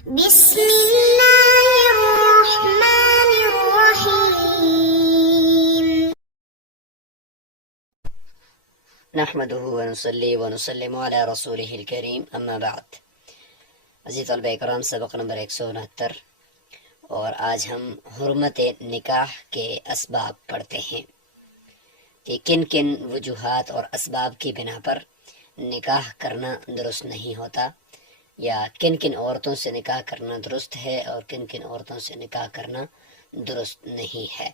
بسم الله الرحمن الرحيم. نحمده ونصلي ونسلم على رسوله الكريم اما بعد. عزیز طلبہ اکرام، سبق نمبر 169 اور آج ہم حرمت نکاح کے اسباب پڑھتے ہیں کہ کن کن وجوہات اور اسباب کی بنا پر نکاح کرنا درست نہیں ہوتا، یا کن کن عورتوں سے نکاح کرنا درست ہے اور کن کن عورتوں سے نکاح کرنا درست نہیں ہے.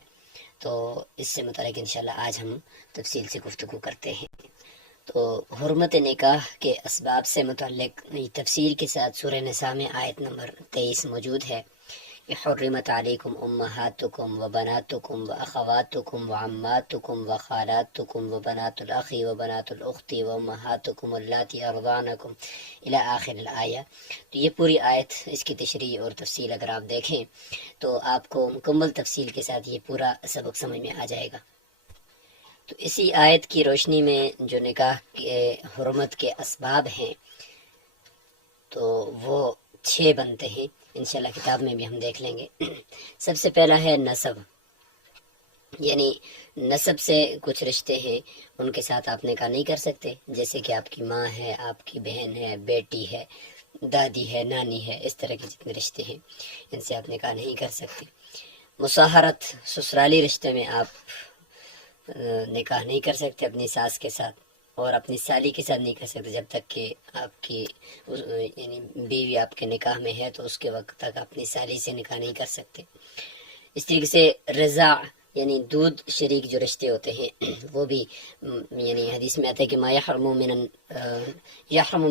تو اس سے متعلق انشاءاللہ آج ہم تفصیل سے گفتگو کرتے ہیں. تو حرمت نکاح کے اسباب سے متعلق تفسیر کے ساتھ سورہ نساء میں آیت نمبر 23 موجود ہے کہ حرمت علیکم امہاتکم و بناتکم و اخواتکم و عماتکم و خالاتکم و بنات الاخی و بنات الاختی و امہاتکم اللاتی ارضعنکم الی آخر الآیہ. تو یہ پوری آیت، اس کی تشریح اور تفصیل اگر آپ دیکھیں تو آپ کو مکمل تفصیل کے ساتھ یہ پورا سبق سمجھ میں آ جائے گا. تو اسی آیت کی روشنی میں جو نکاح کے حرمت کے اسباب ہیں تو وہ 6 بنتے ہیں. انشاءاللہ کتاب میں بھی ہم دیکھ لیں گے. سب سے پہلا ہے نسب، یعنی نسب سے کچھ رشتے ہیں ان کے ساتھ آپ نکاح نہیں کر سکتے، جیسے کہ آپ کی ماں ہے، آپ کی بہن ہے، بیٹی ہے، دادی ہے، نانی ہے، اس طرح کے جتنے رشتے ہیں ان سے آپ نکاح نہیں کر سکتے. مصاہرت، سسرالی رشتے میں آپ نکاح نہیں کر سکتے اپنی ساس کے ساتھ، اور اپنی سالی کے ساتھ نہیں کر سکتے جب تک کہ آپ کی یعنی بیوی آپ کے نکاح میں ہے، تو اس کے وقت تک اپنی سالی سے نکاح نہیں کر سکتے. اس طریقے سے رضاع یعنی دودھ شریک جو رشتے ہوتے ہیں وہ بھی یعنی حدیث میں آتا ہے کہ ما یحرم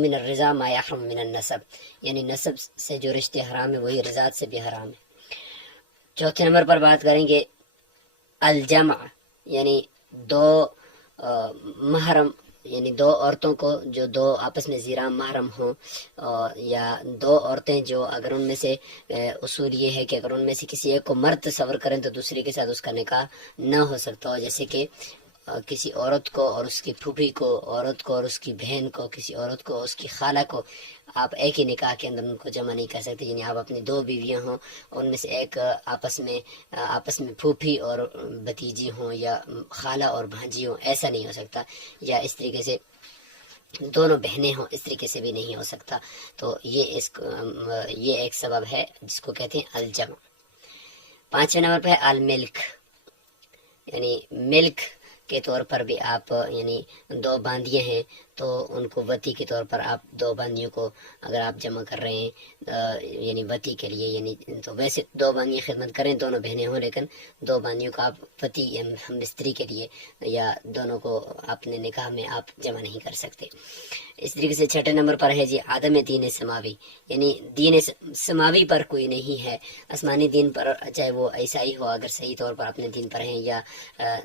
من الرضاع ما یحرم من النسب، یعنی نسب سے جو رشتے حرام ہیں وہی رضاعت سے بھی حرام ہے. چوتھے نمبر پر بات کریں گے الجمع، یعنی دو محرم، یعنی دو عورتوں کو جو دو آپس میں زیرام محرم ہوں، یا دو عورتیں جو اگر ان میں سے اصول یہ ہے کہ اگر ان میں سے کسی ایک کو مرد تصور کریں تو دوسری کے ساتھ اس کا نکاح نہ ہو سکتا ہو، جیسے کہ کسی عورت کو اور اس کی پھوپھی کو، عورت کو اور اس کی بہن کو، کسی عورت کو اس کی خالہ کو آپ ایک ہی نکاح کے اندر ان کو جمع نہیں کر سکتے. یعنی آپ اپنی 2 بیویاں ہوں، ان میں سے ایک آپس میں پھوپھی اور بھتیجی ہوں یا خالہ اور بھانجی ہوں، ایسا نہیں ہو سکتا. یا اس طریقے سے دونوں بہنیں ہوں، اس طریقے سے بھی نہیں ہو سکتا. تو یہ ایک سبب ہے جس کو کہتے ہیں الجمع. 5ویں نمبر پہ ہے الملک، یعنی ملک کے طور پر بھی آپ یعنی 2 باندیاں ہیں تو ان کو وتی کے طور پر آپ 2 باندیوں کو اگر آپ جمع کر رہے ہیں یعنی وتی کے لیے، یعنی تو ویسے 2 باندیاں خدمت کریں، دونوں بہنیں ہوں، لیکن 2 باندیوں کو آپ وتی ہم بستری کے لیے یا دونوں کو اپنے نکاح میں آپ جمع نہیں کر سکتے. اس طریقے سے 6 نمبر پر ہے جی عدم دین سماوی، یعنی دین سماوی پر کوئی نہیں ہے، آسمانی دین پر، چاہے وہ عیسائی ہو اگر صحیح طور پر اپنے دین پر ہیں، یا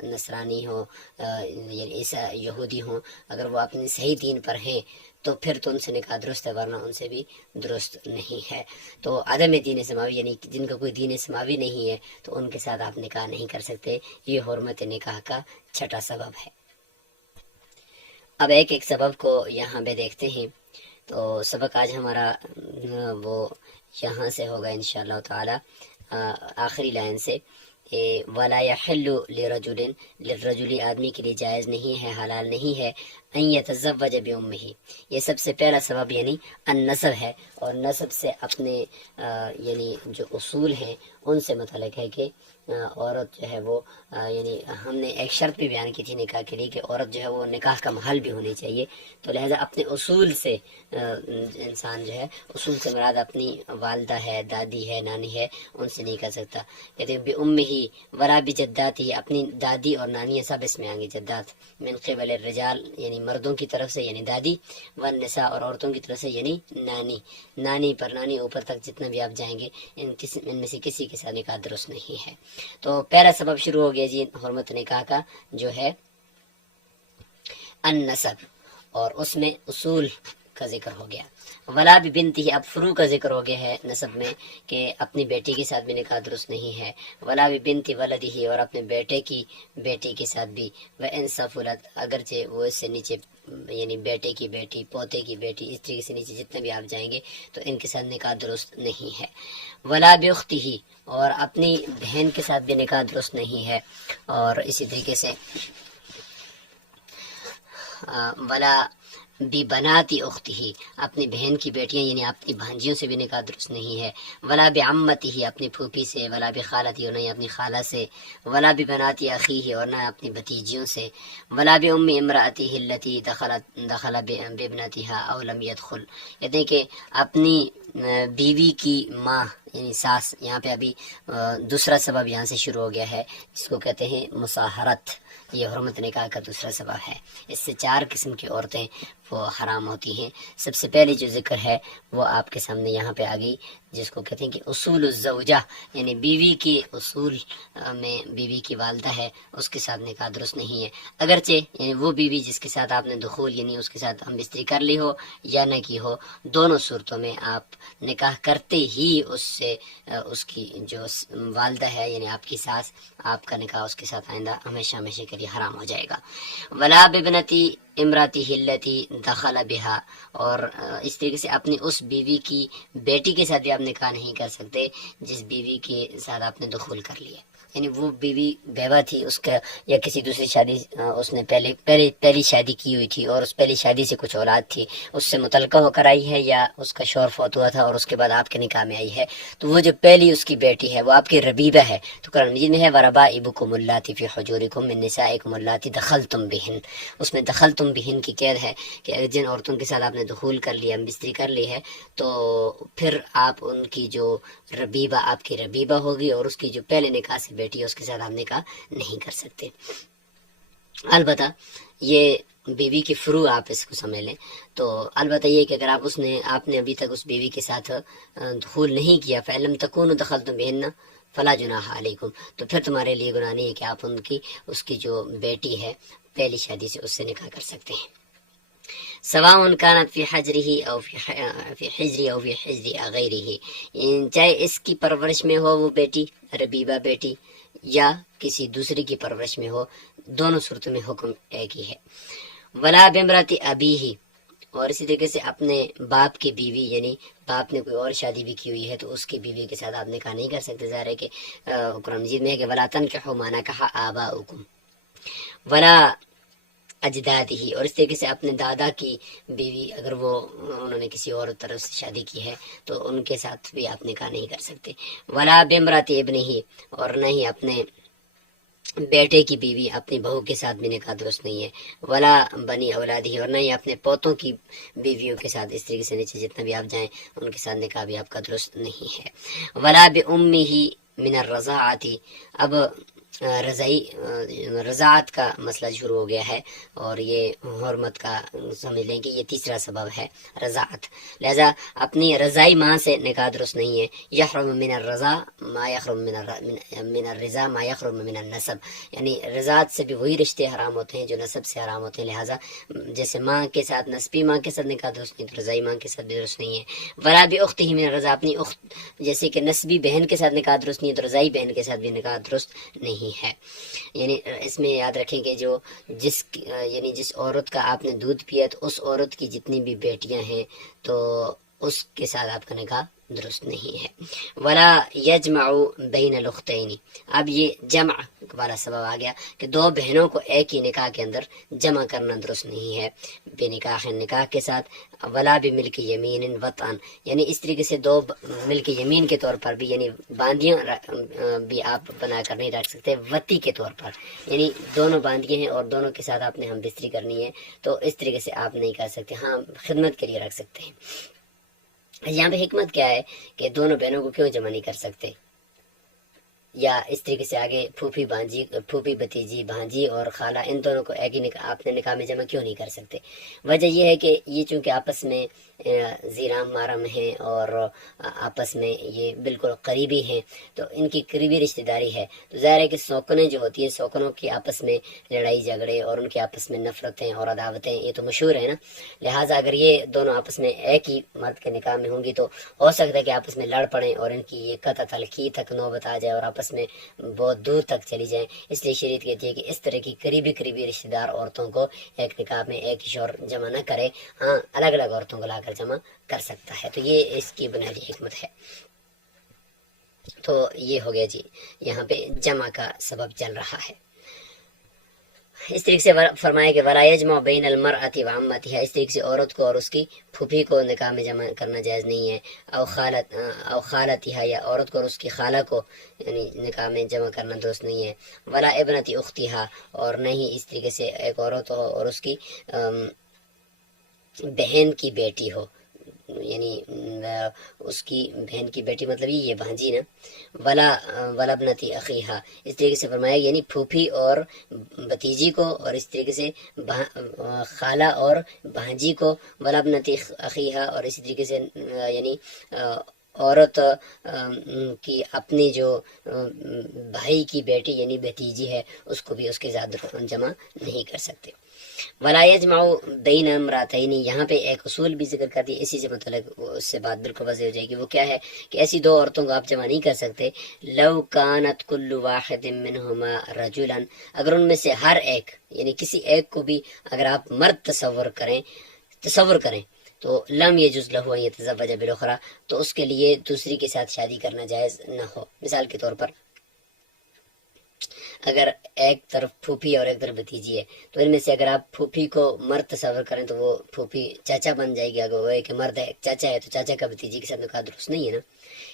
نصرانی ہو یعنی یہودی ہوں، اگر وہ اپنے صحیح دین پر ہیں تو پھر تو ان سے نکاح درست ہے، ورنہ ان سے بھی درست نہیں ہے. تو عدم دین سماوی یعنی جن کا کوئی دین سماوی نہیں ہے تو ان کے ساتھ آپ نکاح نہیں کر سکتے. یہ حرمت نکاح کا 6 سبب ہے. اب ایک سبب کو یہاں پہ دیکھتے ہیں. تو سبق آج ہمارا وہ یہاں سے ہوگا انشاءاللہ تعالی آخری لائن سے، وَلَا يَحِلُّ لِلرَّجُلِ آدمی کے لیے جائز نہیں ہے، حلال نہیں ہے ان يتزوج بأمه. یہ سب سے پہلا سبب یعنی النسب ہے، اور نسب سے اپنے یعنی جو اصول ہیں ان سے متعلق ہے کہ عورت جو ہے وہ یعنی ہم نے ایک شرط بھی بیان کی تھی نکاح کے لیے کہ عورت جو ہے وہ نکاح کا محل بھی ہونی چاہیے. تو لہذا اپنے اصول سے انسان جو ہے، اصول سے مراد اپنی والدہ ہے، دادی ہے، نانی ہے، ان سے نہیں کر سکتا. کہتے ہیں بأمه ولا بجداته، اپنی دادی اور نانی سب اس میں آئیں گے جدات. من قبل الرجال یعنی مردوں کی طرف سے یعنی دادی، والنساء اور عورتوں کی طرف سے یعنی نانی پر، نانی اوپر تک جتنا بھی آپ جائیں گے ان میں سے کسی کے ساتھ نکاح درست نہیں ہے. تو پہلا سبب شروع ہو گیا جی حرمت نکاح کا، جو ہے النسب، اور اس میں اصول کا ذکر ہو گیا. ولا ببنتہ، اب فروع کا ذکر ہو گیا ہے نسب میں کہ اپنی بیٹی کے ساتھ بھی نکاح درست نہیں ہے. ولا ببنت ولدہ، اور اپنے بیٹے کی بیٹی کے ساتھ بھی. وان سفلت، اگرچہ وہ اس سے نیچے یعنی بیٹے کی بیٹی، پوتے کی بیٹی، اس طریقے سے نیچے جتنے بھی آپ جائیں گے تو ان کے ساتھ نکاح درست نہیں ہے. ولا باختہ، اور اپنی بہن کے ساتھ بھی نکاح درست نہیں ہے. اور اسی طریقے سے ولا ببنات اختہ، اپنی بہن کی بیٹیاں یعنی اپنی بھانجیوں سے بھی نکاح درست نہیں ہے. ولا بعمتہ، اپنی پھوپھی سے. ولا بخالتہ، اور نہ اپنی خالہ سے. ولا ببنات اخیہ، اور نہ اپنی بھتیجیوں سے. ولا بام امرأتہ التی دخل بابنتها او لم يدخل، یعنی کہ اپنی بیوی کی ماں یعنی ساس. یہاں پہ ابھی دوسرا سبب یہاں سے شروع ہو گیا ہے جس کو کہتے ہیں مصاہرت. یہ حرمت نکاح کا دوسرا سبب ہے. اس سے 4 قسم کی عورتیں وہ حرام ہوتی ہیں. سب سے پہلے جو ذکر ہے وہ آپ کے سامنے یہاں پہ آ گئی، جس کو کہتے ہیں کہ اصول الزوجہ، یعنی بیوی کے اصول میں بیوی کی والدہ ہے، اس کے ساتھ نکاح درست نہیں ہے. اگرچہ یعنی وہ بیوی جس کے ساتھ آپ نے دخول یعنی اس کے ساتھ ہم بستری کر لی ہو یا نہ کی ہو، دونوں صورتوں میں آپ نکاح کرتے ہی اس سے اس کی جو والدہ ہے یعنی آپ کی ساس، آپ کا نکاح اس کے ساتھ آئندہ ہمیشہ ہمیشہ کے لیے حرام ہو جائے گا. ولا بابنتی امراتی التی دخل بها، اور اس طریقے سے اپنی اس بیوی کی بیٹی کے ساتھ بھی آپ نکاح نہیں کر سکتے جس بیوی کے ساتھ آپ نے دخول کر لیا. یعنی وہ بیوی بیوہ تھی، اس کا یا کسی دوسری شادی اس نے پہلی شادی کی ہوئی تھی اور اس پہلی شادی سے کچھ اولاد تھی، اس سے متعلقہ ہو کر آئی ہے، یا اس کا شوہر فوت ہوا تھا اور اس کے بعد آپ کے نکاح میں آئی ہے، تو وہ جو پہلی اس کی بیٹی ہے وہ آپ کی ربیبہ ہے. تو قرآن مجید میں ہے وَرَبَائِبُكُمُ اللَّاتِي فِي حُجُورِكُم مِّن نِّسَائِكُمُ اللَّاتِي دَخَلْتُم بِهِنَّ، اس میں دخلتم بہن کی قید ہے کہ جن عورتوں کے ساتھ آپ نے دخول کر لیا، بستری کر لی ہے، تو پھر آپ ان کی جو ربیبہ آپ کی ربیبہ ہوگی اور اس کی جو پہلے نکاح سے بیٹی ہے اس کے ساتھ آپ نکاح نہیں کر سکتے. البتہ یہ بیوی کی فروع آپ اس کو سمجھ لیں تو البتہ یہ کہ اگر آپ نے ابھی تک اس بیوی کے ساتھ دخول نہیں کیا، فَإِن لَّمْ تَكُونُوا دَخَلْتُم بِهِنَّ فَلَا جُنَاحَ عَلَيْكُمْ، تو پھر تمہارے لیے گناہ نہیں ہے کہ آپ اس کی جو بیٹی ہے پہلی شادی سے اس سے نکاح کر سکتے ہیں. سواء كانت في حجره او في حجری او في حجر غیره، چاہے اس کی پرورش میں ہو وہ بیٹی ربیبہ بیٹی یا کسی دوسری کی پرورش میں ہو، دونوں صورتوں میں حکم ایک ہی ہے. ولا بامرأة ابیہ، اور اسی طریقے سے اپنے باپ کی بیوی، یعنی باپ نے کوئی اور شادی بھی کی ہوئی ہے تو اس کی بیوی کے ساتھ آپ نکاح نہیں کر سکتے. ظاہر ہے کہ قرآن مجید میں ہے کہ ولا تنکحوا ما نکح آباؤکم ولا اجداد ہی، اور اس طریقے سے اپنے دادا کی بیوی اگر انہوں نے کسی اور طرف سے شادی کی ہے تو ان کے ساتھ بھی آپ نکاح نہیں کر سکتے. ولا بامرأة ابنہ، اور نہ ہی اپنے بیٹے کی بیوی اپنی بہو کے ساتھ بھی نکاح درست نہیں ہے. ولا بنی اولادہ، اور نہ ہی اپنے پوتوں کی بیویوں کے ساتھ، اس طریقے سے نیچے جتنا بھی آپ جائیں ان کے ساتھ نکاح بھی آپ کا درست نہیں ہے. ولا بأمہ من الرضاعۃ، اب رضاعت کا مسئلہ شروع ہو گیا ہے اور یہ حرمت کا سمجھ لیں کہ یہ تیسرا سبب ہے رضاعت. لہذا اپنی رضائی ماں سے نکاح درست نہیں ہے. یحرم من الرضا ما یحرم من الرضا ما یحرم من النسب، یعنی رضاعت سے بھی وہی رشتے حرام ہوتے ہیں جو نسب سے حرام ہوتے ہیں. لہذا جیسے ماں کے ساتھ نسبی ماں کے ساتھ نکاح درست نہیں تو رضائی ماں کے ساتھ بھی درست نہیں ہے. ولا بأختہ من الرضا، اپنی اخت جیسے کہ نسبی بہن کے ساتھ نکاح درست نہیں ہے تو رضائی بہن کے ساتھ بھی نکاح درست نہیں ہے. یعنی اس میں یاد رکھیں کہ جس عورت کا آپ نے دودھ پیا تو اس عورت کی جتنی بھی بیٹیاں ہیں تو اس کے ساتھ آپ کا نکاح درست نہیں ہے. ولا یجمع بین الاختین، اب یہ جمع والا سبب آ گیا کہ دو بہنوں کو ایک ہی نکاح کے اندر جمع کرنا درست نہیں ہے بے نکاح کے ساتھ. ولا بملک یمین وطن، یعنی اس طریقے سے دو ملک یمین کے طور پر بھی، یعنی باندیاں بھی آپ بنا کر نہیں رکھ سکتے وطی کے طور پر، یعنی دونوں باندیاں ہیں اور دونوں کے ساتھ آپ نے ہم بستری کرنی ہے تو اس طریقے سے آپ نہیں کر سکتے. ہاں خدمت کے لیے رکھ سکتے ہیں. یہاں پہ حکمت کیا ہے کہ دونوں بہنوں کو کیوں جمع نہیں کر سکتے، یا اس طریقے سے آگے پھوپھی بھتیجی بھانجی اور خالہ ان دونوں کو ایک ہی آپ نے نکاح میں جمع کیوں نہیں کر سکتے؟ وجہ یہ ہے کہ یہ چونکہ آپس میں زیرام مارم ہیں اور آپس میں یہ بالکل قریبی ہیں، تو ان کی قریبی رشتہ داری ہے، تو ظاہر ہے کہ سوکنیں جو ہوتی ہیں، سوکنوں کی آپس میں لڑائی جھگڑے اور ان کے آپس میں نفرتیں اور عداوتیں یہ تو مشہور ہیں نا، لہٰذا اگر یہ دونوں آپس میں ایک ہی مرد کے نکاح میں ہوں گی تو ہو سکتا ہے کہ آپس میں لڑ پڑیں اور ان کی یہ قطع تلخی تک نوبت آ جائے اور آپس میں بہت دور تک چلی جائیں۔ اس لیے شریعت کہتی ہے کہ اس طرح کی قریبی رشتہ دار عورتوں کو ایک نکاح میں ایک ہی شوہر جمع نہ کرے، ہاں الگ الگ عورتوں کو لا کر جمع کر سکتا ہے، تو یہ اس کی بنیادی حکمت ہے۔ تو یہ ہو گیا جی، یہاں پہ جمع کا سبب چل رہا ہے۔ اس طریقے سے فرمایا کہ ولا یجمع بین المرأۃ وعمتها، اس طریقے سے عورت کو اور اس کی پھوپھی کو نکاح میں جمع کرنا جائز نہیں ہے، او خالتها، یا عورت کو اور اس کی خالہ کو یعنی نکاح میں جمع کرنا درست نہیں ہے، ولا ابنت اختها، اور نہیں اس طریقے سے ایک عورت ہو اور اس کی بہن کی بیٹی ہو، یعنی اس کی بہن کی بیٹی مطلب یہ بھانجی نا، ولا ابنتی اخیہا، اس طریقے سے فرمایا یعنی پھوپھی اور بھتیجی کو، اور اس طریقے سے خالہ اور بھانجی کو، ولا ابنتی اخیہا، اور اسی طریقے سے یعنی عورت کی اپنی جو بھائی کی بیٹی یعنی بھتیجی ہے اس کو بھی اس کے ساتھ جمع نہیں کر سکتے۔ ولا یجمع بین امراتین، یہاں پہ ایک اصول بھی ذکر کر دیا اسی سے متعلق، اس سے بات بالکل واضح ہو جائے گی، وہ کیا ہے کہ ایسی دو عورتوں کو آپ جمع نہیں کر سکتے، لو کانت کل واحد منہما رجلا، اگر ان میں سے ہر ایک یعنی کسی ایک کو بھی اگر آپ مرد تصور کریں تو لم یجوز لہ ان یتزوج بالاخرى، تو اس کے لیے دوسری کے ساتھ شادی کرنا جائز نہ ہو۔ مثال کے طور پر اگر ایک طرف پھوپھی اور ایک طرف بھتیجی ہے تو ان میں سے اگر آپ پھوپھی کو مرد تصور کریں تو وہ پھوپھی چاچا بن جائے گی، اگر وہ ایک مرد ہے چاچا ہے تو چاچا کا بھتیجی کے ساتھ نکاح درست نہیں ہے نا۔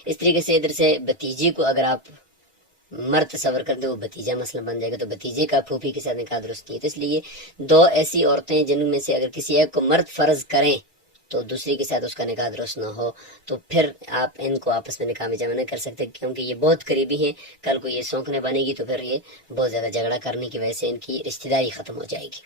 اس طریقے سے ادھر سے بھتیجی کو اگر آپ مرد تصور کرتے وہ بھتیجا مثلا بن جائے گا تو بھتیجے کا پھوپھی کے ساتھ نکاح درست نہیں ہے، تو اس لیے دو ایسی عورتیں جن میں سے اگر کسی ایک کو مرد فرض کریں تو دوسری کے ساتھ اس کا نکاح درست نہ ہو تو پھر آپ ان کو آپس میں نکاح میں جمع نہ کر سکتے، کیونکہ یہ بہت قریبی ہیں، کل کو یہ سونکنے بنے گی تو پھر یہ بہت زیادہ جھگڑا کرنے کی وجہ سے ان کی رشتہ داری ختم ہو جائے گی۔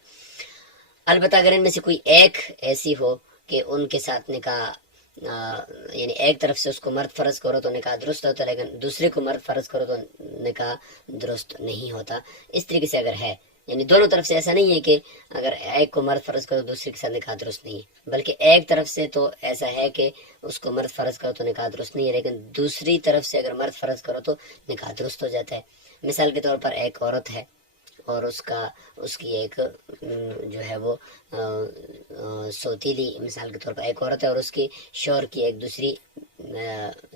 البتہ اگر ان میں سے کوئی ایک ایسی ہو کہ ان کے ساتھ نکاح یعنی ایک طرف سے اس کو مرد فرض کرو تو نکاح درست ہوتا، لیکن دوسرے کو مرد فرض کرو تو نکاح درست نہیں ہوتا، اس طریقے سے اگر ہے یعنی دونوں طرف سے ایسا نہیں ہے کہ اگر ایک کو مرد فرض کرو دوسرے کے ساتھ نکاح درست نہیں ہے، بلکہ ایک طرف سے تو ایسا ہے کہ اس کو مرد فرض کرو تو نکاح درست نہیں ہے، لیکن دوسری طرف سے اگر مرد فرض کرو تو نکاح درست ہو جاتا ہے۔ مثال کے طور پر ایک عورت ہے اور اس کی ایک جو ہے وہ سوتیلی، مثال کے طور پر ایک عورت ہے اور اس کی شوہر کی ایک دوسری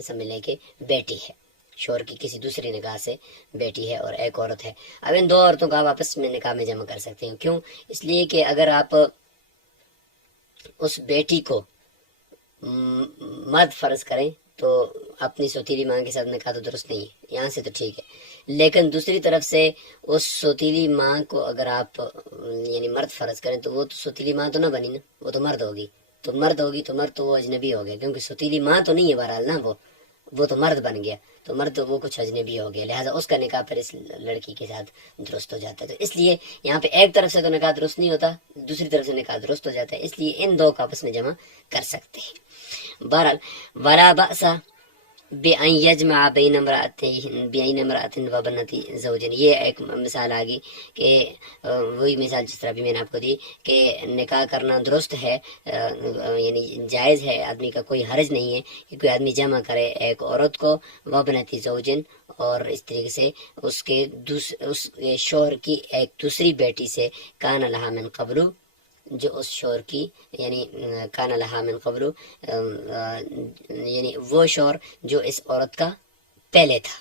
سمجھ لیں کہ بیٹی ہے، شوہر کی کسی دوسری نکاح سے بیٹی ہے اور ایک عورت ہے، اب ان دو عورتوں کو آپ آپس میں نکاح میں جمع کر سکتے ہیں، کیوں؟ اس لیے کہ اگر آپ اس بیٹی کو مرد فرض کریں تو اپنی سوتیلی ماں کے ساتھ نکاح تو درست نہیں ہے، یہاں سے تو ٹھیک ہے، لیکن دوسری طرف سے اس سوتیلی ماں کو اگر آپ یعنی مرد فرض کریں تو وہ تو سوتیلی ماں تو نہ بنی نا، وہ تو مرد ہوگی، تو مرد تو وہ اجنبی ہو گیا، کیونکہ سوتیلی ماں تو نہیں ہے بہرحال نا، وہ تو مرد بن گیا، تو مرد تو وہ کچھ اجنبی ہو گیا، لہٰذا اس کا نکاح پھر اس لڑکی کے ساتھ درست ہو جاتا ہے، تو اس لیے یہاں پہ ایک طرف سے تو نکاح درست نہیں ہوتا، دوسری طرف سے نکاح درست ہو جاتا ہے، اس لیے ان دو کو آپس میں جمع کر سکتے ہیں۔ بہرحال ولا بأس بأن یجمع بین امرأۃ وبنت زوج، یہ ایک مثال آ گئی کہ وہی مثال جس طرح بھی میں نے آپ کو دی کہ نکاح کرنا درست ہے، یعنی جائز ہے، آدمی کا کوئی حرج نہیں ہے کہ کوئی آدمی جمع کرے ایک عورت کو وبنت زوج، اور اس طریقے سے اس شوہر کی ایک دوسری بیٹی سے کان لہا من قبل، جو اس شوہر کی یعنی کان لہا من قبل یعنی وہ شوہر جو اس عورت کا پہلے تھا۔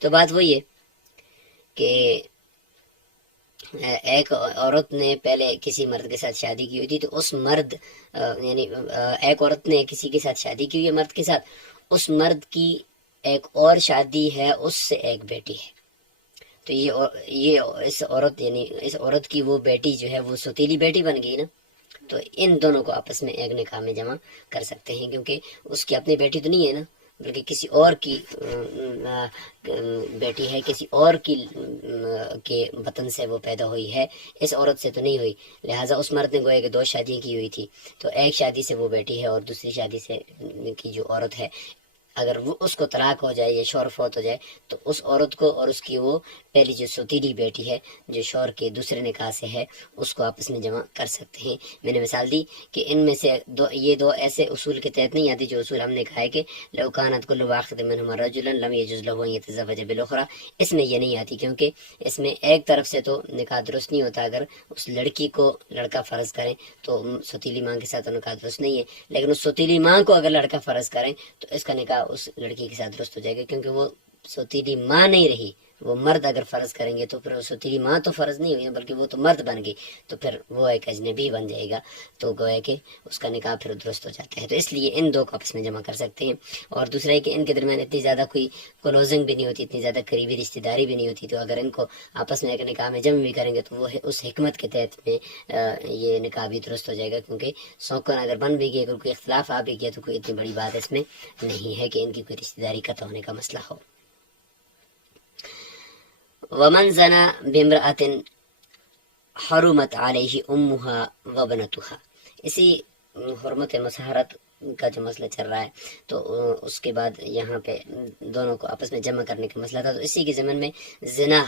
تو بات وہی ہے کہ ایک عورت نے پہلے کسی مرد کے ساتھ شادی کی ہوئی تھی تو اس مرد یعنی ایک عورت نے کسی کے ساتھ شادی کی ہوئی ہے مرد کے ساتھ، اس مرد کی ایک اور شادی ہے، اس سے ایک بیٹی ہے، تو یہ اس عورت کی وہ بیٹی جو ہے وہ سوتیلی بیٹی بن گئی نا، تو ان دونوں کو آپس میں ایک نکاح میں جمع کر سکتے ہیں، کیونکہ اس کی اپنی بیٹی تو نہیں ہے نا، بلکہ کسی اور کی بیٹی ہے، کسی اور کی کے وطن سے وہ پیدا ہوئی ہے، اس عورت سے تو نہیں ہوئی. لہٰذا اس مرد نے گویا کہ 2 شادیاں کی ہوئی تھی، تو ایک شادی سے وہ بیٹی ہے اور دوسری شادی سے کی جو عورت ہے، اگر وہ اس کو طلاق ہو جائے یا شوہر فوت ہو جائے تو اس عورت کو اور اس کی وہ پہلی جو سوتیلی بیٹی ہے جو شوہر کے دوسرے نکاح سے ہے اس کو آپس میں جمع کر سکتے ہیں. میں نے مثال دی کہ ان میں سے یہ دو ایسے اصول کے تحت نہیں آتی جو اصول ہم نے کہا ہے کہ لو کانت کل واحد منہما رجلا لم یجوز له ان یتزوج بالاخرى، اس میں یہ نہیں آتی، کیونکہ اس میں ایک طرف سے تو نکاح درست نہیں ہوتا. اگر اس لڑکی کو لڑکا فرض کریں تو سوتیلی ماں کے ساتھ نکاح درست نہیں ہے، لیکن اس سوتیلی ماں کو اگر لڑکا فرض کریں تو اس کا نکاح اس لڑکی کے ساتھ درست ہو جائے گا، کیونکہ وہ سوتیلی ماں نہیں رہی. وہ مرد اگر فرض کریں گے تو پھر وہ سوتیلی ماں تو فرض نہیں ہوئی، بلکہ وہ تو مرد بن گئی، تو پھر وہ ایک اجنبی بن جائے گا، تو گویا کہ اس کا نکاح پھر درست ہو جاتا ہے. تو اس لیے ان 2 کو آپس میں جمع کر سکتے ہیں. اور دوسرا ہے کہ ان کے درمیان اتنی زیادہ کوئی کلوزنگ بھی نہیں ہوتی، اتنی زیادہ قریبی رشتہ داری بھی نہیں ہوتی، تو اگر ان کو آپس میں ایک نکاح میں جمع بھی کریں گے تو وہ اس حکمت کے تحت میں یہ نکاح بھی درست ہو جائے گا، کیونکہ سوکن اگر بن بھی گئی، اگر کوئی اختلاف آ بھی گیا تو کوئی اتنی بڑی بات اس میں نہیں ہے کہ ان کی کوئی رشتہ داری قطع ہونے کا مسئلہ ہو. ومن زنا بامرأة حرمت علیہ امها وبنتها، اسی حرمت مصاہرت کا جو مسئلہ چل رہا ہے تو اس کے بعد یہاں پہ دونوں کو آپس میں جمع کرنے کا مسئلہ تھا. تو اسی کے ضمن میں زنا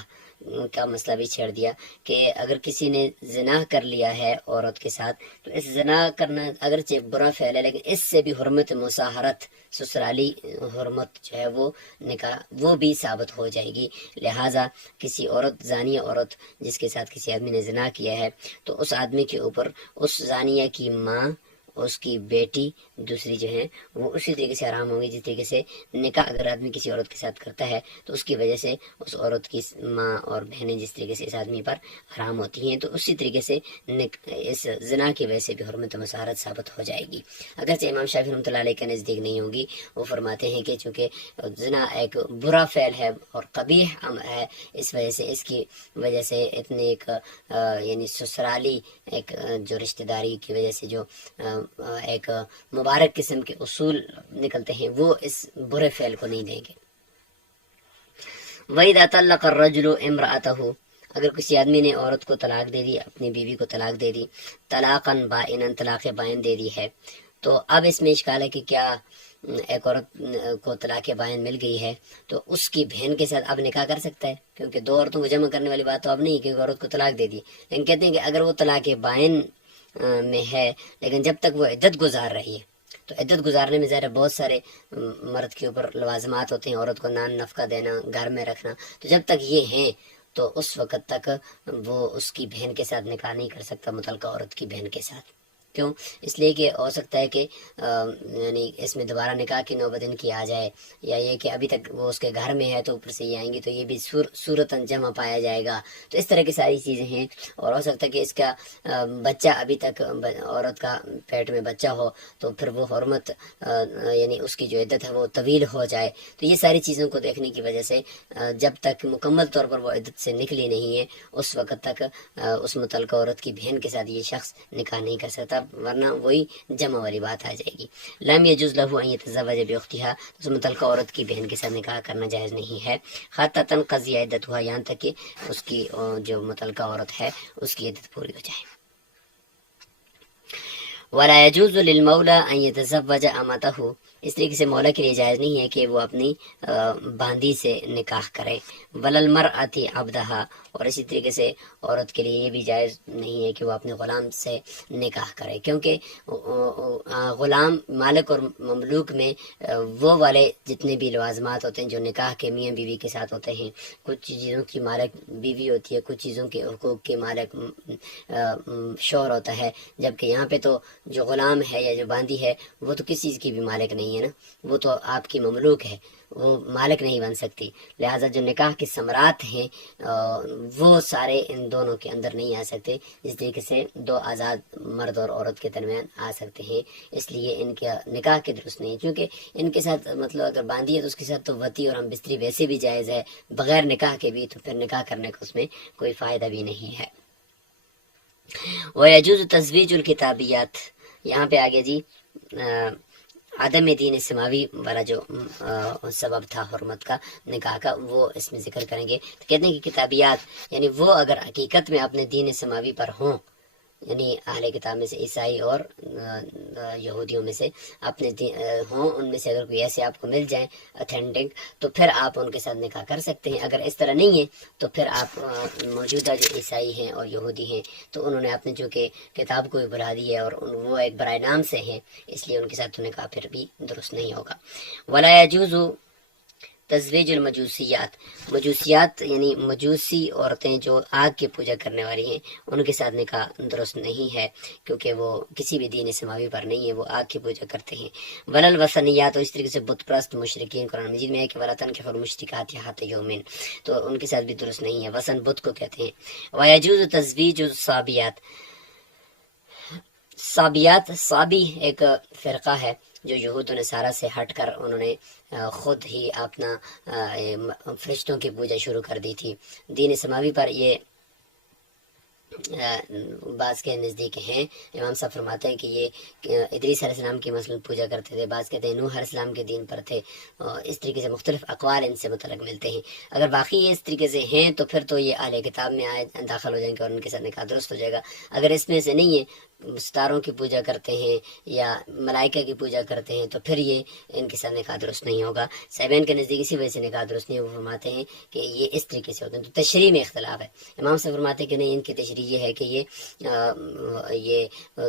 کا مسئلہ بھی چھیڑ دیا کہ اگر کسی نے زنا کر لیا ہے عورت کے ساتھ تو اس زنا کرنا اگرچہ برا فعل ہے، لیکن اس سے بھی حرمت مصاہرت، سسرالی حرمت جو ہے وہ نکاح وہ بھی ثابت ہو جائے گی. لہٰذا کسی عورت، زانیہ عورت جس کے ساتھ کسی آدمی نے زنا کیا ہے تو اس آدمی کے اوپر اس زانیہ کی ماں، اس کی بیٹی دوسری جو ہیں وہ اسی طریقے سے حرام ہوں گی جس طریقے سے نکاح اگر آدمی کسی عورت کے ساتھ کرتا ہے تو اس کی وجہ سے اس عورت کی ماں اور بہنیں جس طریقے سے اس آدمی پر حرام ہوتی ہیں، تو اسی طریقے سے اس زنا کی وجہ سے بھی حرمت مصاہرت ثابت ہو جائے گی. اگرچہ امام شافعی رحمۃ اللہ علیہ کے نزدیک نہیں ہوگی، وہ فرماتے ہیں کہ چونکہ زنا ایک برا فعل ہے اور قبیح عمل ہے، اس وجہ سے اس کی وجہ سے اتنے ایک یعنی سسرالی ایک جو رشتہ داری کی وجہ سے جو ایک مبارک قسم کے اصول نکلتے ہیں وہ اس برے فعل کو نہیں دیں گے. وَإِذَا طَلَّقَ الرَّجُلُ امْرَأَتَهُ، اگر کسی آدمی نے عورت کو طلاق دے دی، اپنی بیوی کو طلاق دے دی، طلاقاً بائنا، طلاق بائن دے دی ہے، تو اب اس میں اشکال ہے کہ کیا ایک عورت کو طلاق بائن مل گئی ہے تو اس کی بہن کے ساتھ اب نکاح کر سکتا ہے، کیونکہ 2 عورتوں کو جمع کرنے والی بات تو اب نہیں، کیونکہ عورت کو طلاق دے دی. لیکن کہتے ہیں کہ اگر وہ طلاق بائن میں ہے لیکن جب تک وہ عدت گزار رہی ہے، تو عدت گزارنے میں ظاہر بہت سارے مرد کے اوپر لوازمات ہوتے ہیں، عورت کو نان نفقہ دینا، گھر میں رکھنا، تو جب تک یہ ہیں تو اس وقت تک وہ اس کی بہن کے ساتھ نکاح نہیں کر سکتا، متعلقہ عورت کی بہن کے ساتھ. کیوں؟ اس لیے کہ ہو سکتا ہے کہ یعنی اس میں دوبارہ نکاح کی نوبت ان کی آ جائے، یا یہ کہ ابھی تک وہ اس کے گھر میں ہے تو اوپر سے یہ آئیں گی تو یہ بھی صورتاً جمع پایا جائے گا. تو اس طرح کی ساری چیزیں ہیں، اور ہو سکتا ہے کہ اس کا بچہ ابھی تک عورت کا پیٹ میں بچہ ہو تو پھر وہ حرمت یعنی اس کی جو عدت ہے وہ طویل ہو جائے. تو یہ ساری چیزوں کو دیکھنے کی وجہ سے جب تک مکمل طور پر وہ عدت سے نکلی نہیں ہے اس وقت تک اس متعلقہ عورت کی بہن کے ساتھ یہ شخص نکاح نہیں کر سکتا، ورنہ وہی جمع والی بات آ جائے گی. لم یجوز له ان یتزوج باختها، اس متعلقہ عورت کی بہن کے ساتھ نکاح کرنا جائز نہیں ہے، حتی تنقضی عدتها، یہاں تک کہ اس کی جو متعلقہ عورت ہے اس کی عدت پوری ہو جائے. ولا يجوز للمولى ان يتزوج امته، اس طریقے سے مولا کے لیے جائز نہیں ہے کہ وہ اپنی باندی سے نکاح کرے. وللمرأة عبدها، اور اسی طریقے سے عورت کے لیے یہ بھی جائز نہیں ہے کہ وہ اپنے غلام سے نکاح کرے، کیونکہ غلام مالک اور مملوک میں وہ والے جتنے بھی لوازمات ہوتے ہیں جو نکاح کے میاں بیوی کے ساتھ ہوتے ہیں. کچھ چیزوں کی مالک بیوی ہوتی ہے، کچھ چیزوں کے حقوق کے مالک شوہر ہوتا ہے، جبکہ یہاں پہ تو جو غلام ہے یا جو باندی ہے وہ تو کسی چیز کی بھی مالک نہیں ہے نا، وہ تو آپ کی مملوک ہے، وہ مالک نہیں بن سکتی. لہٰذا جو نکاح کے ثمرات ہیں وہ سارے ان دونوں کے اندر نہیں آ سکتے، اس طریقے سے 2 آزاد مرد اور عورت کے درمیان آ سکتے ہیں. اس لیے ان کا نکاح کے درست نہیں، کیونکہ ان کے ساتھ مطلب اگر باندھی ہے تو اس کے ساتھ تو وطی اور ہم بستری ویسے بھی جائز ہے بغیر نکاح کے بھی، تو پھر نکاح کرنے کا اس میں کوئی فائدہ بھی نہیں ہے. وَيَجُوزُ تَزْوِيجُ الْكِتَابِيَّاتِ، یہاں پہ آگے جی عدم دین سماوی والا جو سبب تھا حرمت کا نکاح کا وہ اس میں ذکر کریں گے. تو کہتے ہیں کہ کتابیات یعنی وہ اگر حقیقت میں اپنے دین سماوی پر ہوں، یعنی اہل کتاب میں سے عیسائی اور یہودیوں میں سے اپنے ہوں، ان میں سے اگر کوئی ایسے آپ کو مل جائیں اتھینٹک، تو پھر آپ ان کے ساتھ نکاح کر سکتے ہیں. اگر اس طرح نہیں ہے تو پھر آپ موجودہ جو عیسائی ہیں اور یہودی ہیں تو انہوں نے اپنے جو کہ کتاب کو بھی بلا دی ہے اور وہ ایک برائے نام سے ہیں، اس لیے ان کے ساتھ تو نکاح پھر بھی درست نہیں ہوگا. ولا يجوز تزویج المجوسیات، مجوسیات یعنی مجوسی عورتیں جو آگ کی پوجا کرنے والی ہیں ان کے ساتھ نکاح درست نہیں ہے، کیونکہ وہ کسی بھی دین سماوی پر نہیں ہے، وہ آگ کی پوجا کرتے ہیں. ولل وثنیات، اور اس طریقے سے بت پرست مشرکین، قرآن مجید میں ہے کہ ولا تنکحوا المشرکات حتی یؤمن، تو ان کے ساتھ بھی درست نہیں ہے، وثن بت کو کہتے ہیں. ویجوز تزویج الصابیات، صابیات، صابی ایک فرقہ ہے جو یہود و نصارہ سے ہٹ کر انہوں نے خود ہی اپنا فرشتوں کی پوجا شروع کر دی تھی. دین سماوی پر یہ بعض کے نزدیک ہیں. امام صاحب فرماتے ہیں کہ یہ ادریس علیہ السلام کی مثلا پوجا کرتے تھے، بعض کہتے ہیں نوح علیہ السلام کے دین پر تھے. اس طریقے سے مختلف اقوال ان سے متعلق ملتے ہیں. اگر باقی یہ اس طریقے سے ہیں تو پھر تو یہ اہل کتاب میں آئے داخل ہو جائیں گے اور ان کے ساتھ نکاح درست ہو جائے گا. اگر اس میں سے نہیں ہے، ستاروں کی پوجا کرتے ہیں یا ملائکہ کی پوجا کرتے ہیں، تو پھر یہ ان کے ساتھ نکاح درست نہیں ہوگا. صاحبین کے نزدیک اسی وجہ سے نکاح درست نہیں. وہ فرماتے ہیں کہ یہ اس طریقے سے ہوتے ہیں. تو تشریح میں اختلاف ہے. امام سے فرماتے ہیں کہ نہیں، ان کی تشریح یہ ہے کہ یہ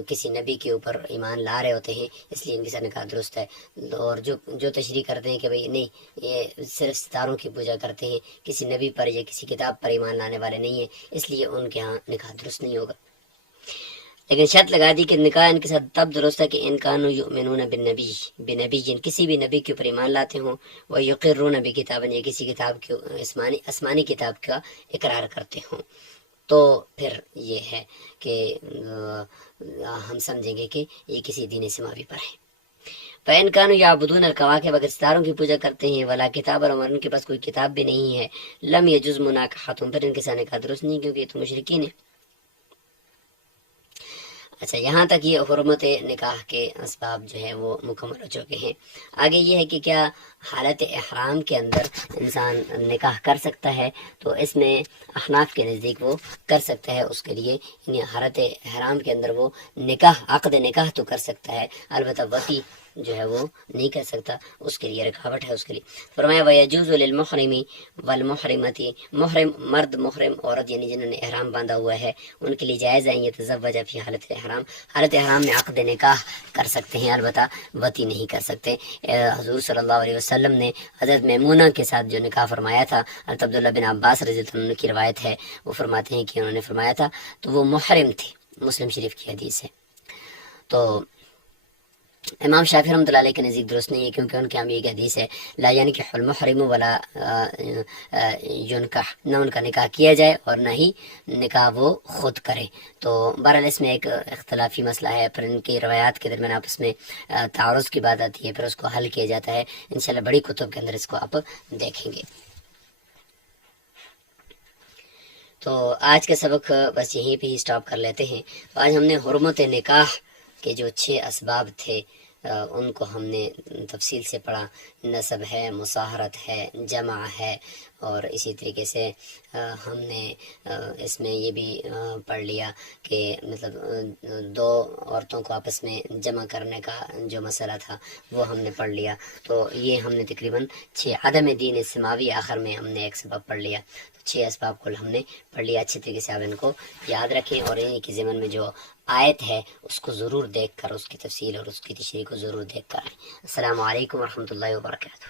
کسی نبی کے اوپر ایمان لا رہے ہوتے ہیں، اس لیے ان کے ساتھ نکاح درست ہے. اور جو تشریح کرتے ہیں کہ بھئی نہیں، یہ صرف ستاروں کی پوجا کرتے ہیں، کسی نبی پر یا کسی کتاب پر ایمان لانے والے نہیں ہیں، اس لیے ان کے ہاں نکاح درست نہیں ہوگا. لیکن شرط لگا دی کہ نکاح ان کے ساتھ تب درست ہے کہ ان کانوا یؤمنون بنبی، کسی بھی نبی کے اوپر ایمان لاتے ہوں، وہ یقرون بکتاب، یا کسی کتاب کے آسمانی کتاب کا اقرار کرتے ہوں، تو پھر یہ ہے کہ ہم سمجھیں گے کہ یہ کسی دین سماوی پر ہے. فَإِنْ كَانُوا يَعْبُدُونَ الْكَوَاكِبَ، اگر ستاروں کی پوجا کرتے ہیں، ولا کتاب، اور ان کے پاس کوئی کتاب بھی نہیں ہے، لم يجوز مناکحتهم، پھر ان کے ساتھ نکاح درست نہیں، کیونکہ یہ تو مشرکین ہیں. اچھا، یہاں تک یہ حرمت نکاح کے اسباب جو ہے وہ مکمل ہو چکے ہیں. آگے یہ ہے کہ کیا حالت احرام کے اندر انسان نکاح کر سکتا ہے؟ تو اس میں احناف کے نزدیک وہ کر سکتا ہے. اس کے لیے یعنی حالت احرام کے اندر وہ نکاح، عقد نکاح تو کر سکتا ہے، البتہ وطی جو ہے وہ نہیں کر سکتا، اس کے لیے رکاوٹ ہے. اس کے لیے فرمایا وَيَجُوزُ لِلْمُحْرِمِ وَالْمُحْرِمَةِ، محرم مرد، محرم عورت یعنی جنہوں نے احرام باندھا ہوا ہے، ان کے لیے جائز ہے یتزوج فی حالت احرام، حالت احرام میں عقد نکاح کر سکتے ہیں، البتہ وطی نہیں کر سکتے. حضور صلی اللہ علیہ وسلم نے حضرت میمونہ کے ساتھ جو نکاح فرمایا تھا، حضرت عبداللہ بن عباس رضی اللہ عنہ کی روایت ہے، وہ فرماتے ہیں کہ انہوں نے فرمایا تھا تو وہ محرم تھے. مسلم شریف کی حدیث ہے. تو امام شافعی رحمۃ اللہ علیہ کے نزدیک درست نہیں ہے، کیونکہ ان کے ہم یہ حدیث ہے لا ينکح المحرم ولا ينکح، نہ ان کا نکاح کیا جائے اور نہ ہی نکاح وہ خود کرے. تو بہرحال اس میں ایک اختلافی مسئلہ ہے، پھر ان کی روایات کے درمیان آپس میں تعارض کی بات آتی ہے، پھر اس کو حل کیا جاتا ہے. انشاءاللہ بڑی کتب کے اندر اس کو آپ دیکھیں گے. تو آج کا سبق بس یہیں پہ ہی سٹاپ کر لیتے ہیں. آج ہم نے حرمت نکاح کے جو 6 اسباب تھے ان کو ہم نے تفصیل سے پڑھا. نسب ہے، مصاہرت ہے، جمع ہے، اور اسی طریقے سے ہم نے اس میں یہ بھی پڑھ لیا کہ مطلب 2 عورتوں کو آپس میں جمع کرنے کا جو مسئلہ تھا وہ ہم نے پڑھ لیا. تو یہ ہم نے تقریباً 6 عدم دین سماوی، آخر میں ہم نے ایک سبب پڑھ لیا. 6 اسباب کل ہم نے پڑھ لیا. اچھی طریقے سے آپ ان کو یاد رکھیں اور انہیں کی ضمن میں جو آیت ہے اس کو ضرور دیکھ کر، اس کی تفصیل اور اس کی تشریح کو ضرور دیکھ کر آئیں. السلام علیکم ورحمۃ اللہ وبرکاتہ.